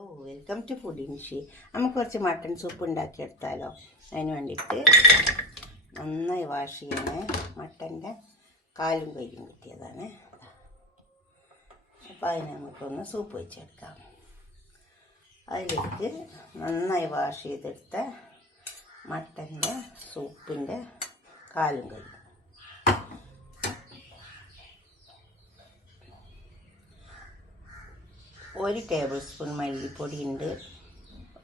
Hello, welcome to food ഇൻഷി. നമുക്ക് കുറച്ച് മട്ടൺ സൂപ്പ് ഉണ്ടാക്കിയെടുത്താലോ? അതിന് വേണ്ടിയിട്ട് നന്നായി വാഷ് ചെയ്യണേ. മട്ടൻ്റെ കാലും കൈയും കിട്ടിയതാണ്. അപ്പോൾ അതിന് നമുക്കൊന്ന് സൂപ്പ് വെച്ചെടുക്കാം. അതിലേക്ക് നന്നായി വാഷ് ചെയ്തെടുത്ത മട്ടൻ്റെ സൂപ്പിൻ്റെ കാലും കൈയും, ഒരു ടേബിൾ സ്പൂൺ മല്ലിപ്പൊടി ഉണ്ട്,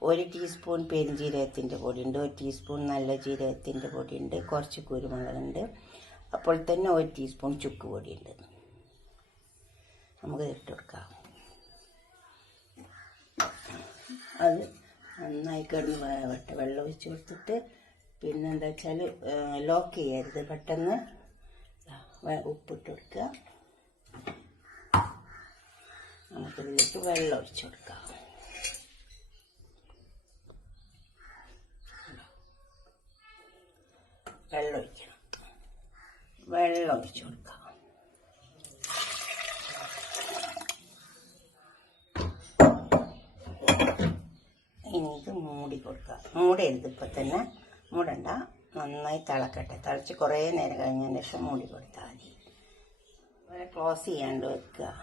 1 ടീസ്പൂൺ പെരുംജീരകത്തിൻ്റെ പൊടിയുണ്ട്, 1 ടീസ്പൂൺ നല്ല ജീരകത്തിൻ്റെ പൊടിയുണ്ട്, കുറച്ച് കുരുമുളകുണ്ട്, അപ്പോൾ തന്നെ 1 ടീസ്പൂൺ ചുക്ക് പൊടിയുണ്ട്. നമുക്ക് ഇട്ട് കൊടുക്കാം. അത് നന്നായി കിടന്ന് വേവട്ടെ. വെള്ളം ഒഴിച്ച് കൊടുത്തിട്ട് പിന്നെന്താ വെച്ചാൽ ലോക്ക് ചെയ്യരുത്, പെട്ടെന്ന് ഉപ്പിട്ട് കൊടുക്കുക. നമുക്കിതിലേക്ക് വെള്ളം ഒഴിച്ചു കൊടുക്കാം. വെള്ളം ഒഴിക്കണം, വെള്ളം ഒഴിച്ചു കൊടുക്കാം. ഇനി ഇത് മൂടി കൊടുക്കാം. മൂടരുത്, ഇപ്പം തന്നെ മൂടണ്ട, നന്നായി തിളക്കട്ടെ. തിളച്ച് കുറേ നേരം കഴിഞ്ഞതിന് ശേഷം മൂടി കൊടുത്താൽ മതി. അതുപോലെ ക്ലോസ് ചെയ്യാണ്ട് വെക്കുക.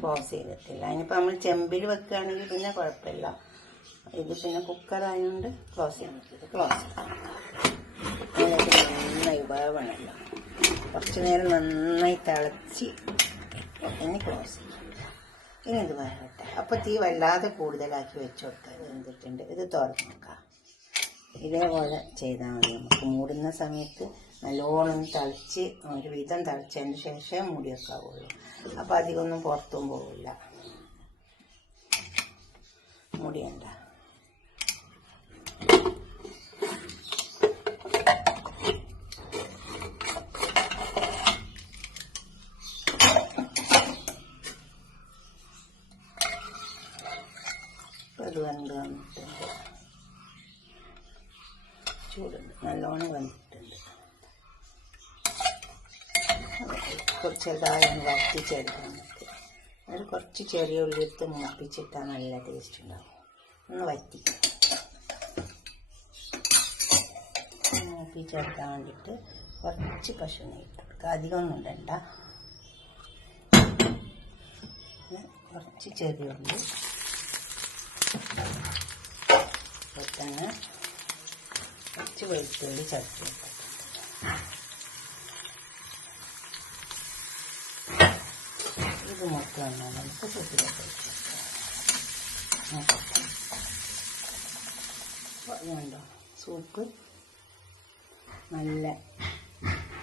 ക്ലോസ് ചെയ്തിട്ടില്ല. അതിനിപ്പോൾ നമ്മൾ ചെമ്പിൽ വെക്കുകയാണെങ്കിൽ പിന്നെ കുഴപ്പമില്ല. ഇത് പിന്നെ കുക്കറായതുകൊണ്ട് ക്ലോസ് ചെയ്യാൻ പറ്റില്ല. ക്ലോസ് നന്നായി വേവണമല്ലോ. കുറച്ച് നേരം നന്നായി തിളച്ച് ഇനി ക്ലോസ് ചെയ്യും. ഇനി ഇത് വേവട്ടെ. അപ്പോൾ തീ വല്ലാതെ കൂടുതലാക്കി വെച്ച് കൊടുത്താൽ വെന്തിട്ടുണ്ട്. ഇത് തുറന്ന് നോക്കാം. ഇതേപോലെ ചെയ്താൽ മതി. നമുക്ക് മൂടുന്ന സമയത്ത് നല്ലോണം തിളച്ച് ഒരു വിധം തിളച്ചതിന് ശേഷം മൂടി വെക്കാവുള്ളൂ. അപ്പോൾ അധികമൊന്നും പുറത്തും പോവില്ല. മൂടിയണ്ട. അത് വെന്ത് വന്നിട്ടുണ്ട്. ചൂടുണ്ട്, നല്ലോണം വന്നിട്ടുണ്ട്. കുറച്ചതായി ഒന്ന് വറ്റിച്ചെടുക്കാൻ പറ്റും. അത് കുറച്ച് ചെറിയ ഉള്ളി എടുത്ത് മൂപ്പിച്ചിട്ടാൽ നല്ല ടേസ്റ്റ് ഉണ്ടാവും. ഒന്ന് വറ്റിക്കാം. മൂപ്പിച്ചെടുക്കാൻ വേണ്ടിയിട്ട് കുറച്ച് പശു നെയ്യ് ഇട്ട് കൊടുക്കുക. അധികമൊന്നും ഇടണ്ട. കുറച്ച് ചെറിയ ഉള്ളി തന്നെ കുറച്ച് വെളുത്തുള്ളി ചതച്ച് വെക്കാം. ഇത് മൊത്തം നമുക്ക് സൂപ്പിലൊക്കെ വേണ്ടോ? സൂപ്പ് നല്ല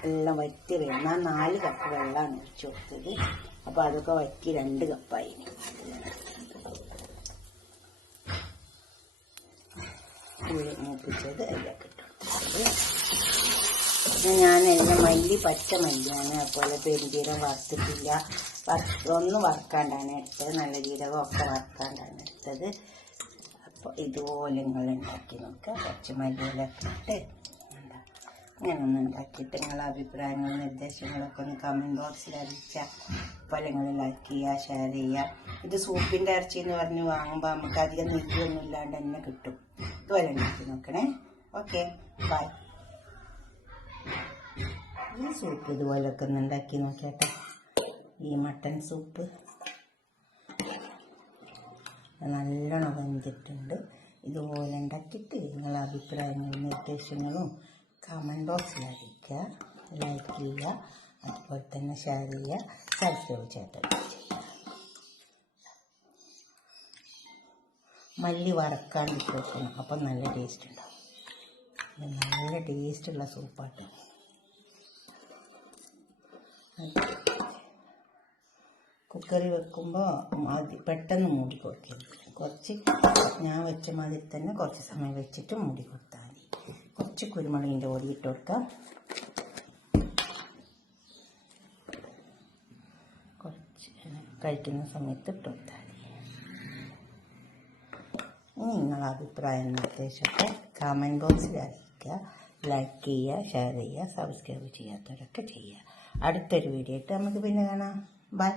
എല്ലാം വറ്റി വരുന്ന 4 കപ്പ് വെള്ളമാണ് ഒഴിച്ചു കൊടുത്തത്. അപ്പോൾ അതൊക്കെ വറ്റി 2 കപ്പായി. ഉള്ളി മൂപ്പിച്ചത് അതിലേക്ക് ഇട്ട് കൊടുത്തത്. ഞാനെല്ലാം മല്ലി പച്ച മല്ലിയാണ്. അതുപോലെ പെരുംജീരകം വറുത്തിട്ടില്ല, ഒന്നും വറുക്കാണ്ടാണ് എടുത്തത്. നല്ല ജീരകം ഒക്കെ വറുക്കാണ്ടാണ് എടുത്തത്. അപ്പോൾ ഇതുപോലെ നിങ്ങൾ ഉണ്ടാക്കി നോക്കുക. കുറച്ച് മല്ലിയിലൊക്കെ ഇട്ട് ഇങ്ങനെ ഒന്ന് ഉണ്ടാക്കിയിട്ട് നിങ്ങളുടെ അഭിപ്രായങ്ങളും നിർദ്ദേശങ്ങളൊക്കെ ഒന്ന് കമൻറ്റ് ബോക്സിൽ അറിയിക്കുക. അപ്പോൾ നിങ്ങൾ ലൈക്ക് ചെയ്യുക, ഷെയർ ചെയ്യുക. ഇത് സൂപ്പിൻ്റെ ഇറച്ചി എന്ന് പറഞ്ഞ് വാങ്ങുമ്പോൾ നമുക്ക് അധികം നെയ്യൊന്നും ഇല്ലാണ്ട് തന്നെ കിട്ടും. ഇതുപോലെ ഉണ്ടാക്കി നോക്കണേ. Okay, by. ഈ സൂപ്പ് ഇതുപോലൊക്കെ ഒന്ന് ഉണ്ടാക്കി നോക്കിയാട്ടെ. ഈ മട്ടൺ സൂപ്പ് നല്ലോണം വെന്തിട്ടുണ്ട്. ഇതുപോലെ ഉണ്ടാക്കിയിട്ട് നിങ്ങളുടെ അഭിപ്രായങ്ങളും നിർദ്ദേശങ്ങളും കമൻറ്റ് ബോക്സിൽ അറിയിക്കുക. ലൈക്ക് ചെയ്യുക, അതുപോലെ തന്നെ ഷെയർ ചെയ്യുക, സബ്സ്ക്രൈബ് ചെയ്തിട്ട് മല്ലി വറക്കാണ്ട് വെക്കണം. അപ്പം നല്ല ടേസ്റ്റ് ഉണ്ടാവും. നല്ല ടേസ്റ്റുള്ള സൂപ്പാട്ട്. കുക്കറിൽ വെക്കുമ്പോൾ പെട്ടെന്ന് മൂടി കൊടുക്കരുത്. കുറച്ച് ഞാൻ വെച്ച മാതിരി തന്നെ കുറച്ച് സമയം വെച്ചിട്ട് മൂടി കൊടുത്താൽ മതി. കുറച്ച് കുരുമുളകിൻ്റെ പൊടി ഇട്ട് കൊടുക്കാം. കുറച്ച് കഴിക്കുന്ന സമയത്ത് ഇട്ട് കൊടുത്താൽ മതി. ഇനി നിങ്ങളുടെ അഭിപ്രായം നിർദ്ദേശമൊക്കെ കമൻറ്റ് ബോക്സിൽ അറിയിക്കുക. ലൈക്ക് ചെയ്യുക, ഷെയർ ചെയ്യുക, സബ്സ്ക്രൈബ് ചെയ്യാത്തവരൊക്കെ ചെയ്യുക. അടുത്തൊരു വീഡിയോ ആയിട്ട് നമുക്ക് പിന്നെ കാണാം. ബൈ.